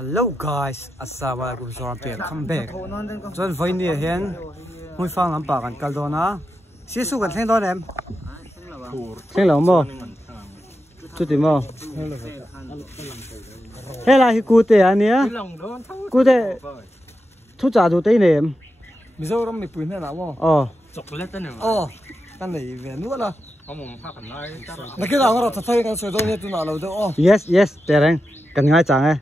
Hello guys, assalamualaikum warahmatullahi wabarakatuh. John Voin ni hian hui fang lampa kan kaldona. Sisu kan theng don em. Theng lo mo. Chu ti mo. Hela hi ku te ania. Ku te thu cha du te nem. Mizoram mi pui na mo. Chocolate na. Kan nei ve nu la. Mong pha kan lai. Na ke la ngara thai kan soi don ni tu na lo de Yes, tereng. Kan ngai chang e.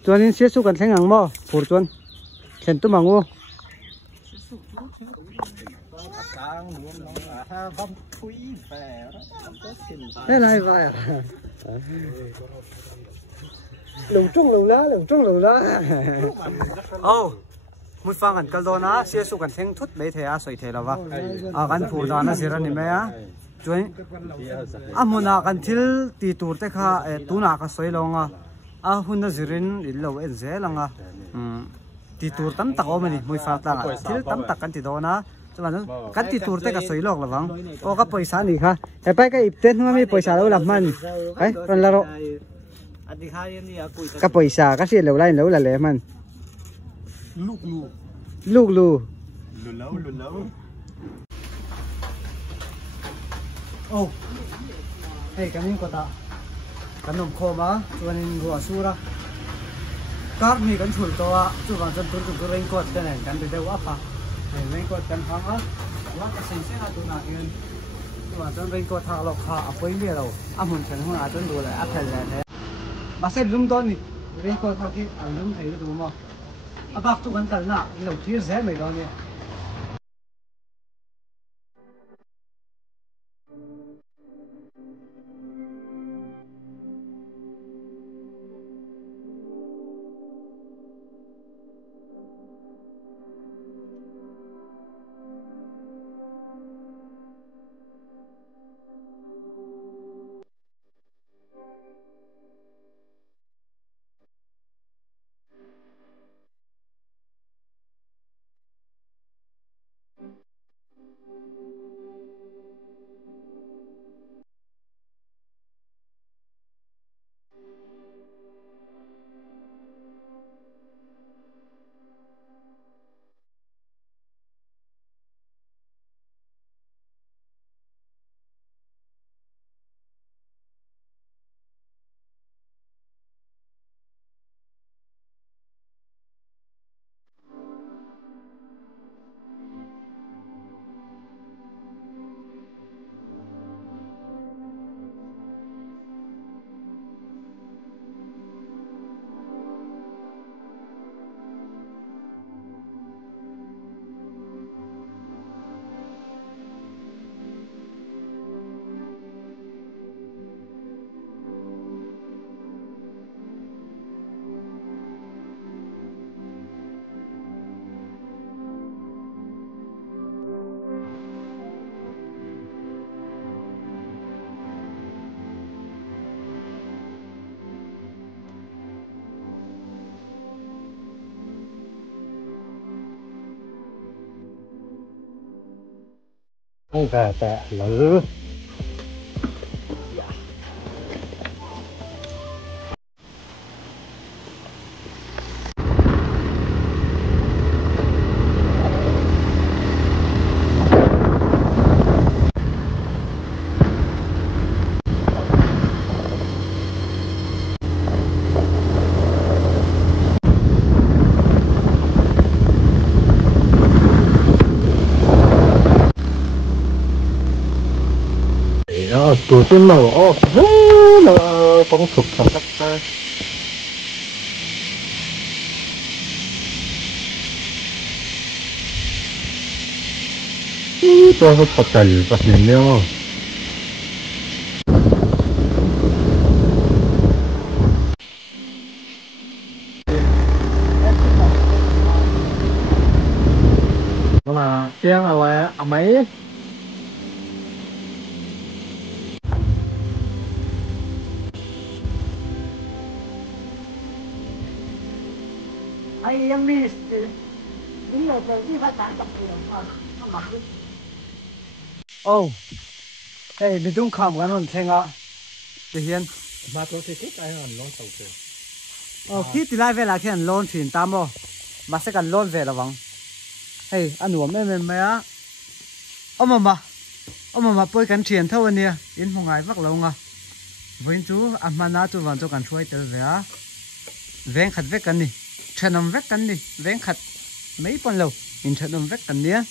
Chuanin sisu kan thleng ang mo phur chuan thlen tu mangu lai vai lùng trung lùng lá mui phang kan kaldona sisu kan theng thut be the a soi the lawa a kan phur da na sira ni me a chuan amuna kan thil ti tur te kha tu na ka soi longa a hunna zirin illo en zelanga ti tur tam tak omani mui fa ta thil tam tak kan ti dona chuan kan ti tur te ka soi lok lawang o ka paisa ni kha he pai ka ipten hma mi paisa lo lam man ai ron la ro adi khai ni a pui ka paisa ka si lo lai lo la le man lu hey kanin ko ta kanom khoma chuanin ruwa sura kar mi kan chul to a chuwan chan tur rain coat kan kan de wa pa rain coat kan phang a wa ka sen se na tu na hian chuwan chan rain coat tha lo kha a poi le lo a mun chen hu a chan du le a thal le the ba se lum don ni rain coat tha ki a lum thai du mo a bak tu kan tal na lo thir ze mai do niแต่หรือตัวเส้นเราเราต้องสุกสักตัวเขาตัดใจตัดเนื้อมาเที่ยงอะไรเอาไหมยังมีนี่เลยที่ภาษาจับตัวเฮ้ยมีตุ้งคำกันนั่นเท่งอ่ะเฮียน มาตัวที่คิดไอ้อันน้องเต่าเสือ khi thì lại về là khi anh lon thuyền tam mò mà sẽ cần lon về là vắng hey anh uống mày á ông mà bơi cần thuyền thôi anh nè đến hôm ngày vắt lâu ngà với chú anh mà na chú vẫn cho cần xuôi tới về á vén khát vét cần đi chân ông vét cần đi vén khát mấy con lâu mình chân ông vét cần nhé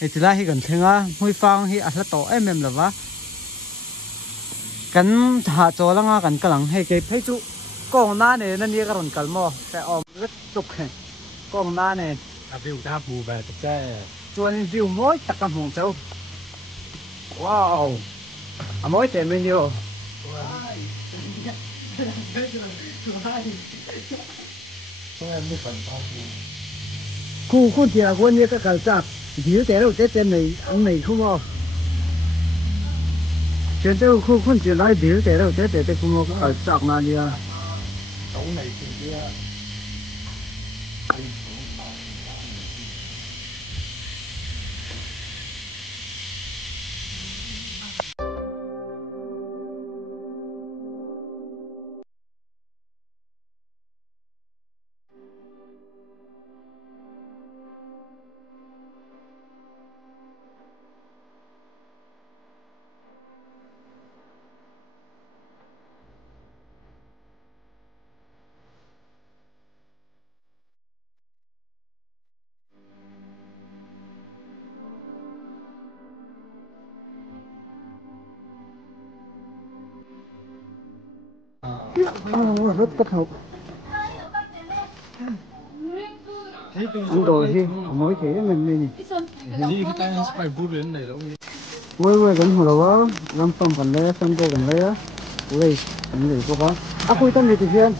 thì lại khi cần thêm á huy phang khi ăn to em là vả cần hạ cho lăng á cần cái lăng hay cái phải chú con na này nó như cái rồng cẩn mò sẽ ôm rất tục con na này view ta phù về thực tế chuồn view mỗi tất cả hồng châu wow mỗi tiền bao nhiêu khu thì là quân như cái cờ giặc dưới té đâu té tên này ăn này không mò trên đâu khu chỉ nói dưới té đâu té không mò cờ giặc mà đi à này thì kia rất kết hợp rồi thì mỗi cái mình đi cái tay phải bút đến này đâu 왜 건물로 람밤 건래 선거 건래야 왜 근데 이거 봐 아고 있던 데 뒤엔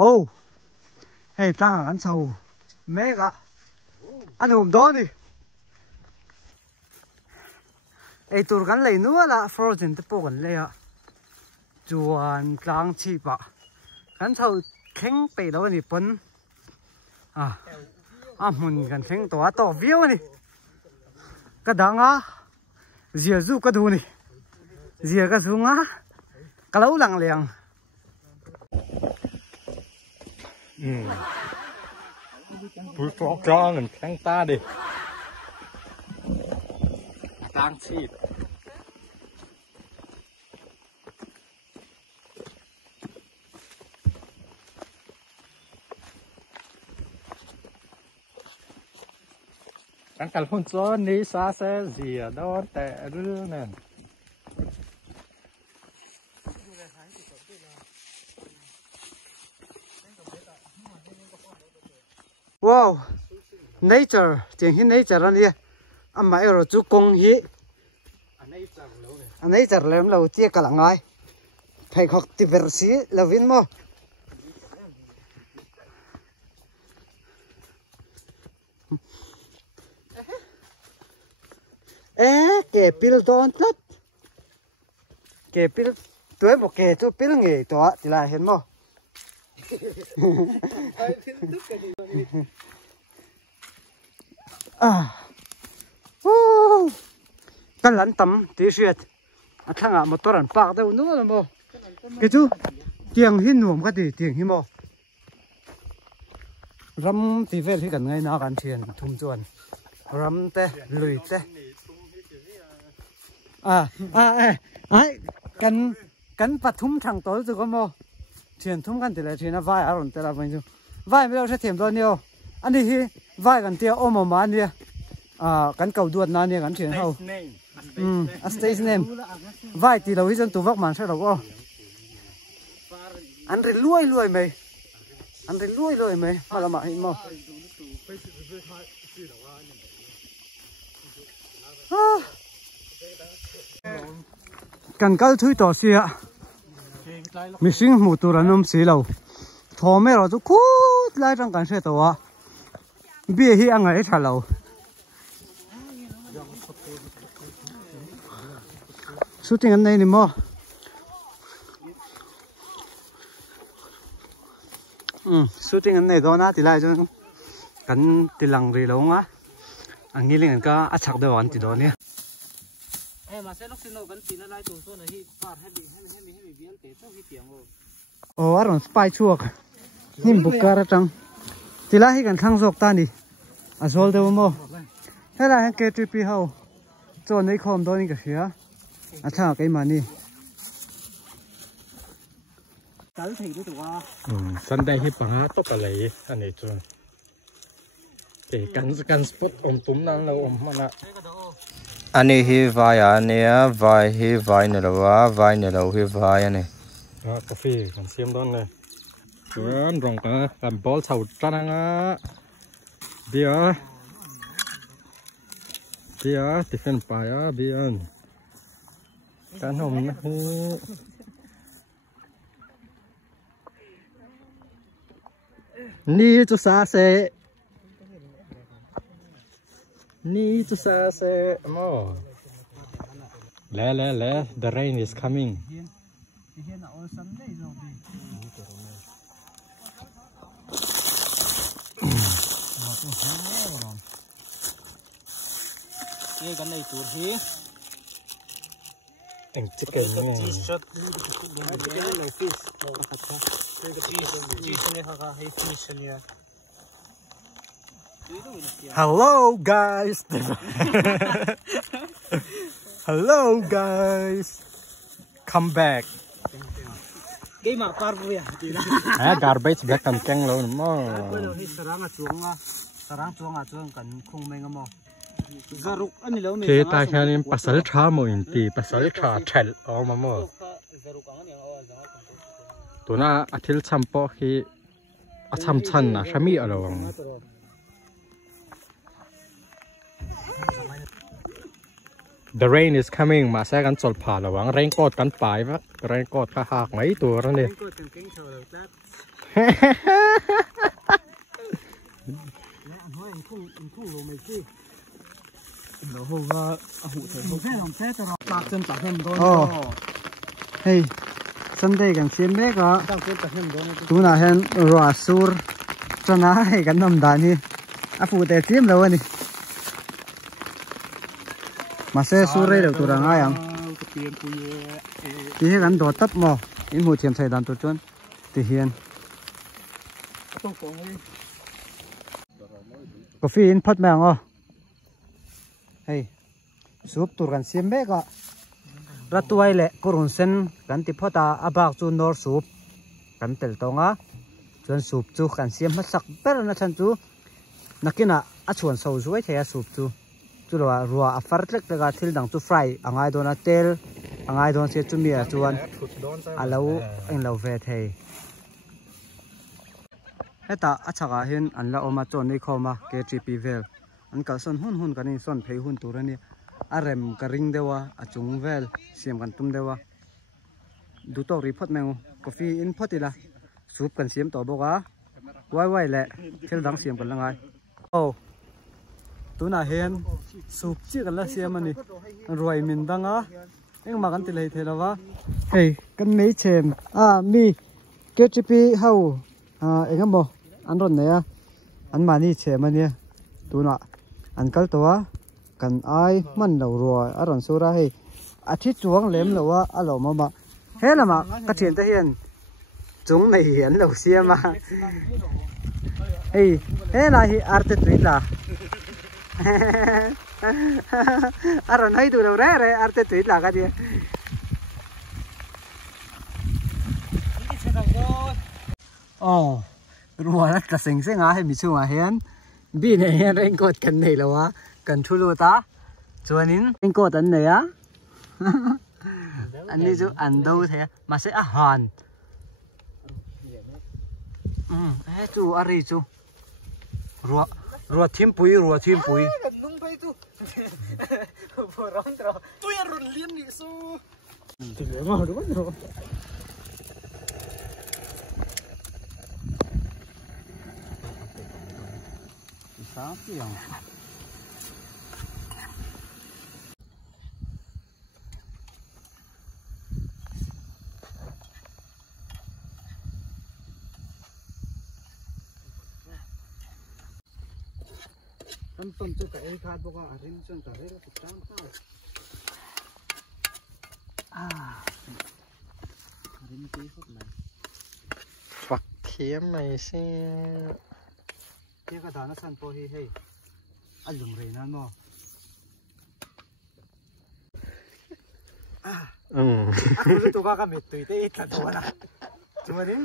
ô hey ta ăn sầu mẹ cả ăn hôm đó đi ấy tôi gắn lấy nữa là frozen tiếp bộ gắn lấy à chuan clang chi bạ gắn sầu khéng bể đâu đi bún à mình gắn khéng to view đi cái đó ngã dìa du cái đồ này dìa cái du ngã cái lâu lằng liền bút tròn tròn mình kháng ta đi tăng chi tăng cả hôn gió ní xa xe gì ở đó tệ rứa nè wow nature tiếng hi nature anh đi anh mày rồi chú công hi anh nature làm lâu chia cả lằng ai phải học diversi là viên mò kẻ pil don tất kẻ pil tuổi một kẻ chú pil nghề đó thì là hiện mò cái lăn tắm tí xuyệt thằng ạ một tuần bạc đâu nữa là mò cái chú tiếng hin nuông cái gì tiếng hin mò rắm thì về thì cần ngay nào cần tiền thùng chuồn rắm te lùi te cần bắt thùng thằng tối rồi có mò tiền thùng cần thì là tiền nó vai ở rồi là vậy chứ vai bây giờ sẽ thêm bao nhiêu anh đi vai cần tiêu ôm mà anh đi cần cầu đuột nào nè cần tiền hậu stage name vai thì đầu dân tụ vóc màn sẽ đâu có anh thì lùi mày อันเรลุยเลยไหมมาละมาหิมกันกัลทุยต่อเสียมิสิงหมู่ตัวนั้นมสีเหล่าทอไม่เราจะคูดไล่จังกันเสียตัวเบี้ยที่อังไงฉันเราสุดที่งั้นในนี่มั้งสุดที่งั้นในตอนนั้นที่ไล่จนกันที่หลังรีลงอ่ะอันนี้เรื่องก็อัดฉักเดียวกันที่โดนเนี่ยมาเซลล์สิโนกันตีนอะไรตัวส่วนไหนที่ฟาดให้บีเบี้ยเตะต้องที่เตียงโอ้อารมณ์สไปชัวร์หิมบุกการจังที่ไล่ให้กันข้างศกตานี่อาโซลเดวโมให้ไล่ให้เกตริปีเฮาจนในคอมโดนนี่ก็เสียอาชาไกมานี่การถีบด้วยตัวสันได้ฮิปปะตกอะไรอันนี้จวนเก๋กันสปอตอมตุ้มนั่นเราอมมันละอันนี้ฮิวายอันนี้วายฮิวายเนี่ยเราวายเนี่ยเราฮิวายอันนี้กาแฟกันเสียมด้านเลยจวนรองกันบอลเสาจ้านังเบียติดเป็นปลายเบียการหอมนะนี่จุสาเซโม่เล่ the rain is coming นี่กันในตัวที่เอ็งจะเก่งเนี่ยHello guys Hello guys come back cái mà car vui garbage back cầm căng luôn mà sarang chuang kan khung mai ngamo zaruk ani lo me ke ta khanin pasal tha mo inti pasal tha thel o ma mo tuna athil champo khi acham chan na shami alawang The rain is coming มาแซกันจลผ่าระวังแรงกดกันปลายวักแรงกดก็หักไหมตัวนั่นเองเราหัวหูเธอหูแค่ตลอดปากจนปากเห็นโดนเฮ้ยสันเดย์กันเสียมเล็กอ่ะตัวน่ะเห็นรัวซูร์จนน่าให้กันน้ำดานี่อ่ะฟูแต่เสียมแล้วนี่มาเซ่สู้เรื่องตัวร่างไงยังที่เห็นกันโดดตับมั้งอินหูเทียมใส่ดันตัวจนที่เห็นกาแฟอินพัดแมงอ่ะเฮ้ยสูบตัวกันเสียมเบกอ่ะรัดตัวไอ้เละกรุนเซนกันติดพัดอาบักจูนอร์สูบกันเตลตงอ่ะจนสูบจูกันเสียมมาสักเปรนะฉันจูนักกินอ่ะชวนสูบช่วยเทียสูบจูจุลว่ารัวอัฟร์เล็กแต่ก็ทิลดังจูฟรายอ่างไอโดนเตลอ่างไอโดนเสียจุมีอ่ะจวนอาเลวเอ็งเลวเวทเฮเฮตาอัชกาเห็นอันละออกมาจนในคอมาเกจีพีเวลอันก็ส่วนหุ่นกันนี่ส่วนเพย์หุ่นตัวนี้อารมณ์กระริงเดียวอ่ะจุงเวลเสียมกันตุ้มเดียวดูตัวรีพอร์ตแมงกาแฟอินพอร์ตละสูบกันเสียมต่อบอกว่าไว้แหละทิลดังเสียมกันละไงโอ้ตัวน่ะเห็นสูบจีกันละเสียมันนี่รวยมินดังอ่ะเอ็งมากันติเลยเทละวะเฮ้ยกันไม่เชมมีเกจิปีเฮาเอ็งบอกอันร้อนเนี่ยอันมานี่เชมันเนี่ยตัวน่ะอันกัลตัวกันไอมันเรารวยอร่อยสุดให้อาทิตย์จวงเล็มเราว่าอร่อยมากเฮ้ยละมากระเทียนตะเฮียนจุงในเหียนเราเสียมาเฮ้ยละฮีอาร์ติตุยละอร่อยให้ดูเราเร่อาร์ติตุยละกันดิอ๋อรัวแล้วกระสิงเสียงให้มีช่วงเห็นบีเนี่ยเร่งกดกันไหนแล้ววะกันทุลุตาชวนนินเร่งกดอันไหนอ่ะอันนี้จะอันดูเถอะมาเสียอาหาร จูอะไรจูรัวทิมปุยนุ่งไปจูพอร้อนตรอตัวรุนเลียนนี่สู้ถึงแล้วมาดูมั้ยสามเสียงต้นจุกไอ้ขาดบอกว่าอะไรนี่ส่วนต่างเราติดตามข้าวอะไรนี่ตีเขาไหนฝักเทียมไม่ใช่เที่ยกระดานนักสันโปฮีเฮ้ยอันลุงเรนั่นมั้งคุณตัวก็ไม่ตุยเตะกันตัวนะตัวนี้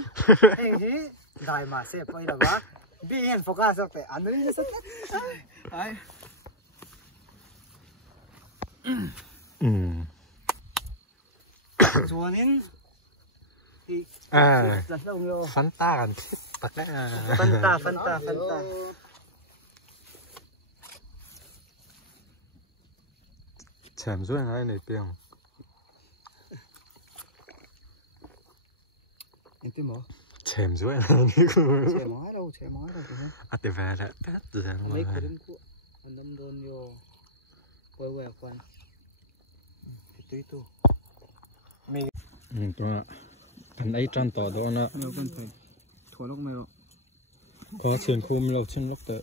เฮ้ยได้มาเสียไปแล้ววะบีเห็นโฟกัสสักแต่อันนี้สักไอ้ส่วนนี้ฟันตากันตักได้ฟันตาแฉมช่วยอะไรในเตียงนี่หมอแฉมช่วยอะไรนี่คือแฉมให้เราอัตเวรแล้วแป๊บจะแฉมไม่เคยเล่นกูอันนั้นโดนโยแหวกวันตัวมีตัวกันไอ้จันต่อโดนนะเราเป็นไปถั่วลูกไม่หรอกก็เชิญคุมเราเชิญลูกเต๋อ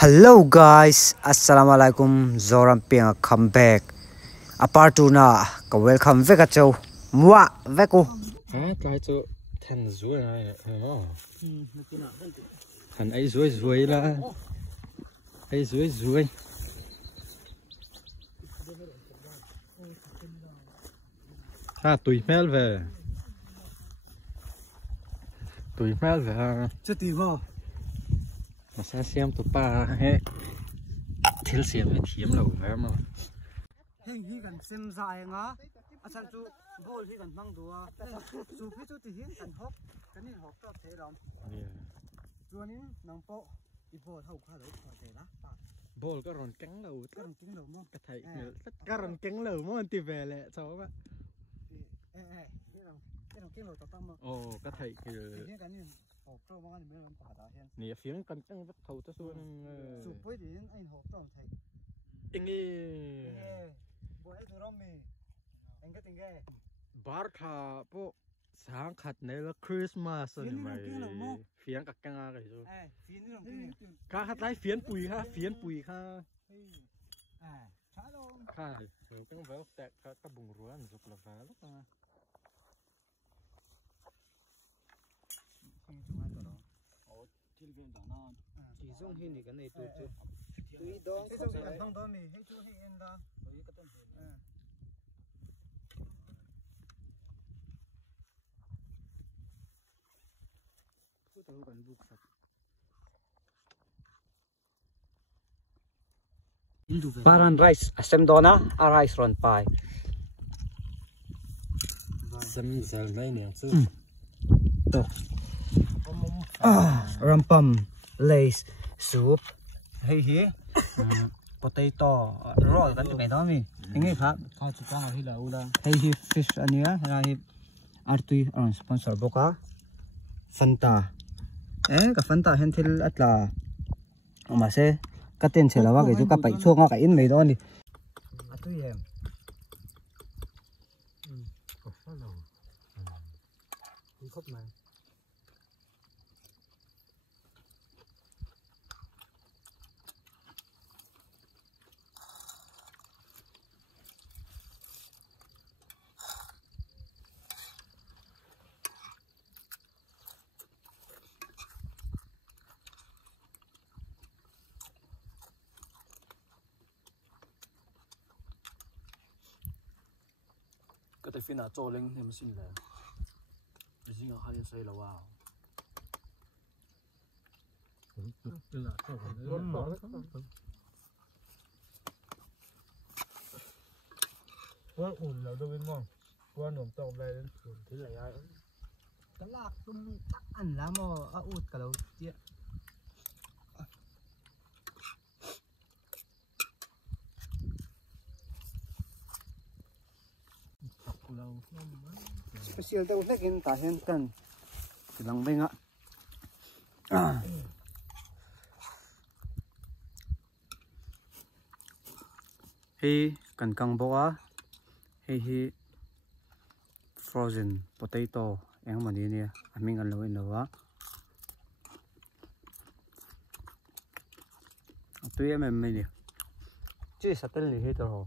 Hello guys, Assalamualaikum. Zoram Ping come back. Apartuna, ka welcome veka chow. Mwa veko. Cái chỗ thành ruồi này, thành ấy ruồi là, ấy ruồi. Tùy mel về. Chưa tìm vào. Mà sẽ xem tụi ba hết thiếu xem với thiếm lẩu phải không? Hình gần xem dài ngá, sao chú bôi thì gần mang đồ, chú biết chú thì hiện gần hốc, cái này hốc cho thế lắm. Chú này nòng bộ, đi bộ thâu qua đấy khỏi thế lá. Bộ có ròn cắn lẩu, cái lẩu mông, cái thầy cái ròn cắn lẩu mông thì về lẹ cháu ạ. Cái lẩu tao tăng mà. Ồ, cái thầy cái này nè phiến cần căng vắt thầu cho xuống sụp với đến anh hộp tao thầy anh đi bố ấy tụi mình anh cái tình ghê bar thà bộ sáng khát này là Christmas rồi mày phiến cả căng cái rồi cá khát lái phiến bùi ha khai rồi căng véo tẹt các bùng rúa ăn dục là phá lúc mà chỉ dùng hình này cái này tụi đó cái dùng cái thông đó mình hay chú hay em đó với cái tên chú tao còn buộc sạch Paran rice, asem dona, a rice ron pie. Sem zal này nè chứ. Rampam, lace, soup. hey potato roll kan tụi đó mi nghe khác Kau suka nggak hilau udah. hey fish ania hay artui sponsor boka Fanta ka Fanta hen thil atla mà se ka ten chela wa ke ju ka pai chuang ka in mei do ni atui em khóc mà cái tay phiên à cho lên thì mình xin là riêng ở hai xây là wow ว่าอุ่นแล้วดูเป็นมองว่าหนุ่มตอกได้อุ่นที่ไหนอ่ะกะลากตุ้มตักอันละมออาอุดกะเราเจี๊ยSpesial tu nak kita tahan kan, silang bengak. Hi kan kang boa, hi frozen potato yang mana ni? Aming ang lawin lawa. Tu yang mana ni? Cik satu ni hi tu.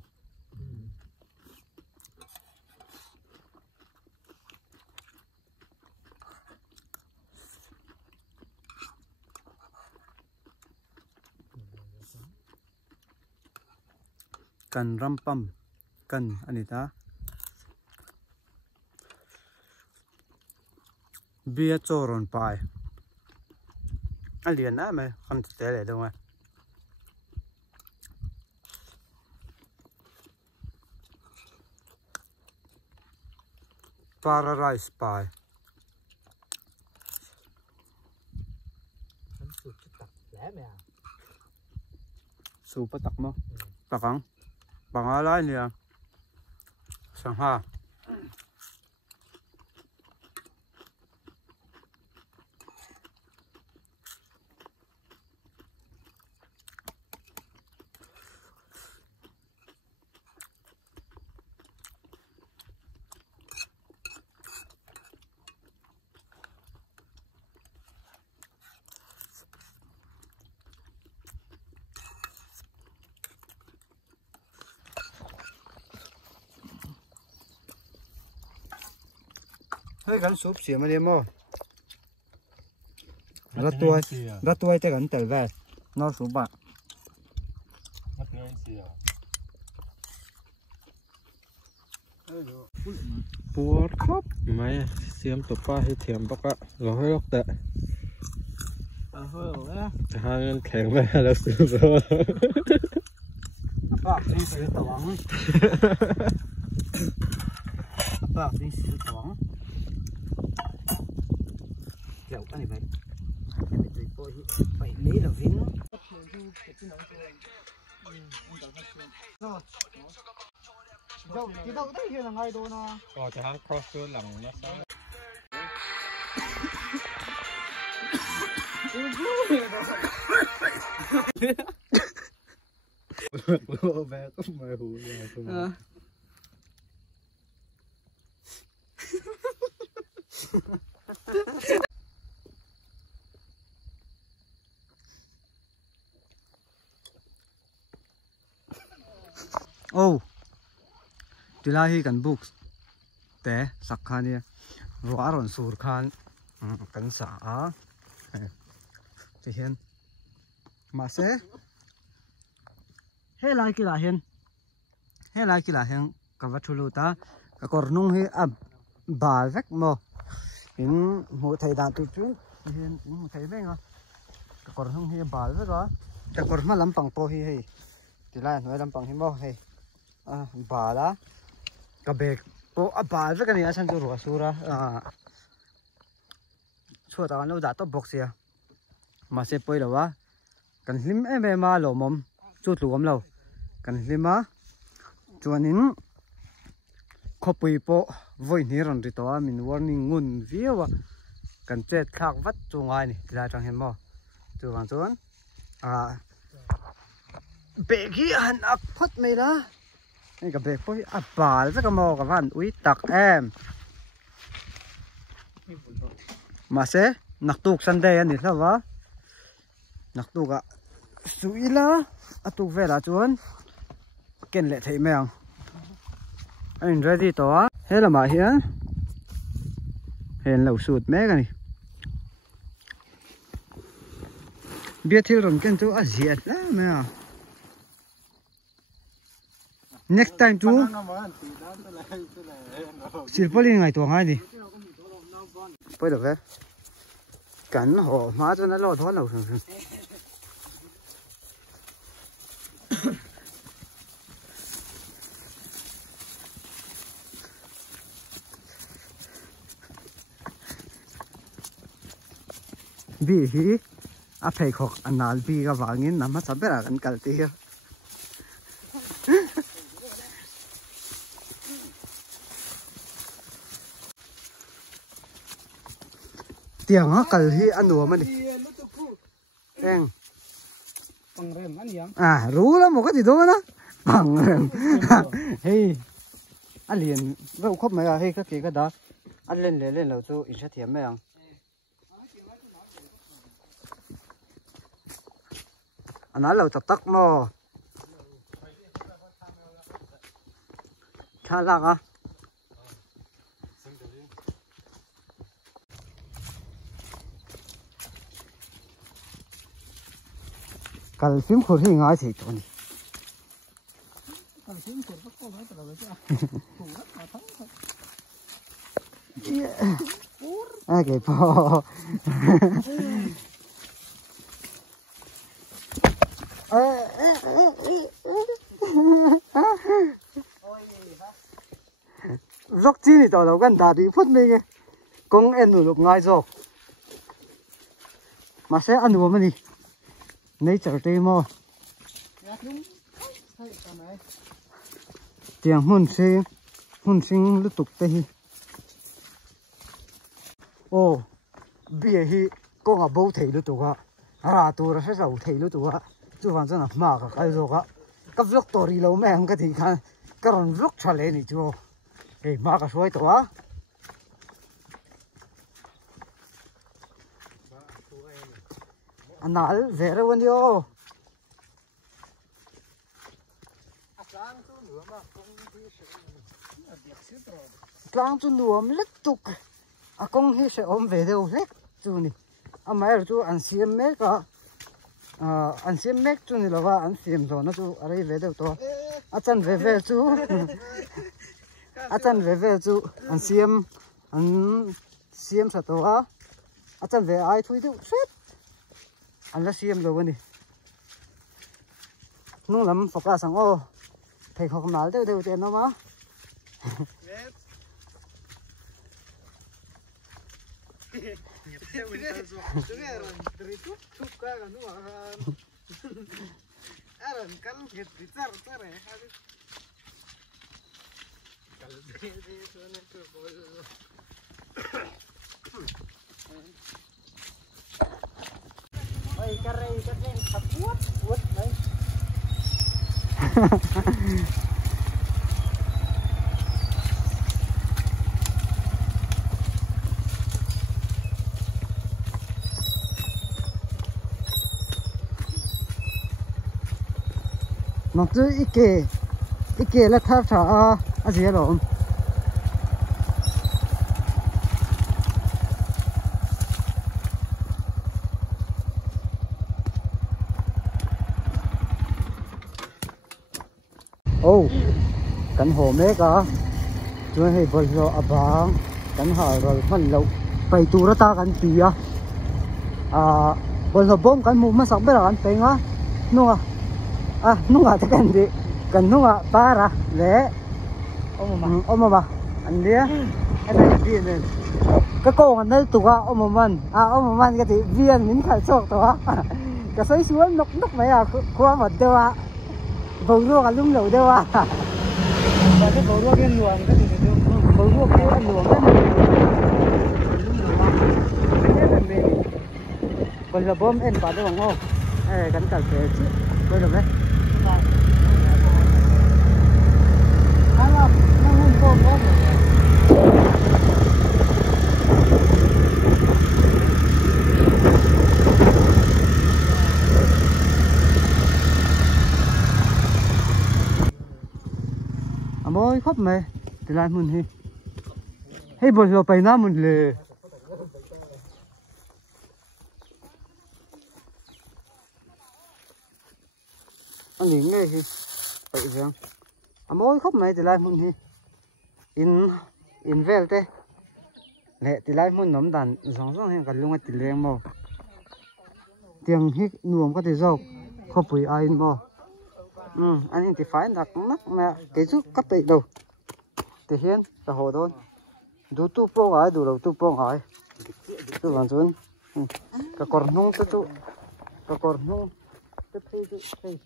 Kan rampam kan anita bia choron pai alian na me kan tele dong para rice pai su patak mo takang pangalan niya sangha Hei kan sup siapa dia mo? Ratuai te kan telvet, no supa. Puar khop, mai siam tu pa hi thiam baka lo hơi lok ta. Hangan kheng ba la su so. Apa ni saya tawang. Apa ni saya tawang. Dạo cái này vậy, tôi phải lấy là vin. Đâu, cái đâu đấy kia là ngay đâu nè. Cho hắn cross cơ lòng nó sao? Lô về có mày hù rồi. Oh, tilahi kan books te sakhania ruaron sur khan kan sa a ti hian ma se he lai ki la hian ka vathulu ta ka kornung hi a bal vek mo in mo thai da tu chu hian mo thai venga ka kornung hi bal vek a ka korma lampang po hi hei tilai noi lampang hi mo hei bala ka bek po abal ve kani asan tu ro sura chhuata no da to box ya ma se poi lawa kan hlim em ma lo mom chu tluam lo kan hlima chuanin khopui po voi ni ron ri to min warning ngun viawa kan chet khak vat chungai ni tila tang hen mo chu wang chuan beki han ak phot mai laนี่กับเบกพวกบาลสักมอกับพันอุ้ยตักแอมมาเสนักตุกสันเดย์นี่แล้ววะนักตุกอะสุยละตุกเวลาจวนเก่งเละไทยแมงอันreadyตัวเฮ้ยละมาเฮียเห็นเหล่าสูตรแม่กันนี่เบียร์ที่เราเก่งตัวอาเซียนนะแม่ Next time too. Silpoli ngai to ngai ni. Poi được ve. Cắn hổ má cho nó lo thoát đầu. บีฮีอะเพคอกอันนาลบีก็วางินนำมาสับเบรากันกัลตีเตียงฮะกัลฮีอันนัวมันดิเองปังเรมอันยังรู้แล้วมันก็ติดตัวนะปังเรมเฮ้ยอันเรียนเราครบไหมอ่ะเฮ้ยก็เก๋ก็ได้อันเล่นเราจะอินชัดเทียมไหมยังอันนั้นเราจะตักหม้อข้าลักอ่ะกัลฟิมขุดให้ง่ายสิตัวนี้กัลฟิมขุดก็ง่ายตลอดเลยจ้ะโอเคพอróc chi thì tao đâu gần đạt đi phút mình công em đủ ngay rồi mà sẽ ăn uống mà đi lấy chở tê mò tiếng hôn sinh lúc tục tê ô bia hi có ngà bầu thầy lúc tục à tu ra sẽ giàu thầy lúc tục chú phản chân mà cái rồi cái vlog story lâu mẹ không cái thì cái còn vlog trả lời này chú ê mà cái suối tổ á anh nói về đâu anh vô lang tu nuông lết tục à con hi sẽ ôm về đâu hết chú này à mấy rồi chú ăn xiêm mấy cả ăn xiêm mấy chú này là va ăn xiêm rồi nó chú ở đây về đâu to à chân về chú à chân về chú ăn xiêm sao to à chân về ai thui đâu chết ăn là xiêm rồi này nung lắm phục ra sang ô thầy học nói đâu tiền nó mà ôi cái này thật quất đấy nó cứ ít kề là tháp thả à gì đó ô cánh hồ mé cả chúng hay bơi rồi à bang cánh hồ rồi phân lâu phải tu ra ta cánh tì bơi rồi bom cánh mồm mà sọc bây giờ cánh tì á nung nung chắc cánh đi cánh nung para lẽ ôm mà anh đi anh đi nên cái cô anh đấy tụi ôm man cái thì viên mình phải sọc tụi cái xoay xuống nóc mấy qua một đâu bầu ruộng là lung lẩu đâu và cái bầu ruộng bên luồng cái gì bầu ruộng bên luồng cái còn là bom em vào đâu bằng không gắn cả cái chứ coi được đấy nó hôn bom bom môi khóc mày thì lại mình hay bồi rồi phải nam mình lề anh nhìn nghe gì vậy rằng môi khóc mày thì lại mình in vel thế lệ thì lại mình nắm đàn giống hay cả luôn thì liền màu tiếng hít nuông có thể dâu không phải ai màu anh thì phải đặt mắt mà cái chút cắt bị đâu thì hiện là hồ thôi đủ tu pro ai đủ đầu tu pro hỏi tu làm xuống ka kor nong te tu ka kor nong te phei phei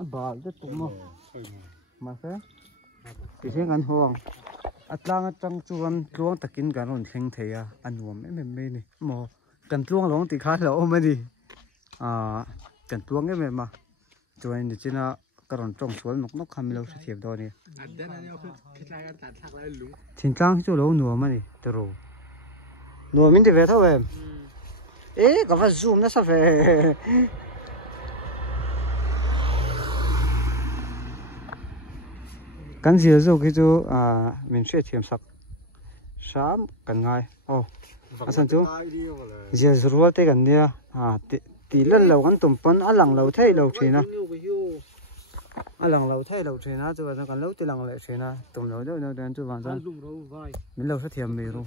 a bal te tu mo ma se ti se kan hong atlang atang chuan tluang takin kan ron thleng theia anuam em me ni mo kan tluang long ti kha lo ma ni kan tluang em ma chuan ni china karon tong sual nok nok kham lo se thiam do ni adan ani ok khitla kan tan thak lai lu thin tlang chu lo nuam ma ni te ro nuam min ti ve tho em ka va zoom na sa ve kan zia zo ki chu min hre thiam sak sam kan ngai asan chu zia zurwal te kan nia ti lan lo kan tum pon alang lo thei lo thina alang lo thei lo thina chu kan lo ti lang le thina tum lo do no dan chu wan san min lo sa thiam me ro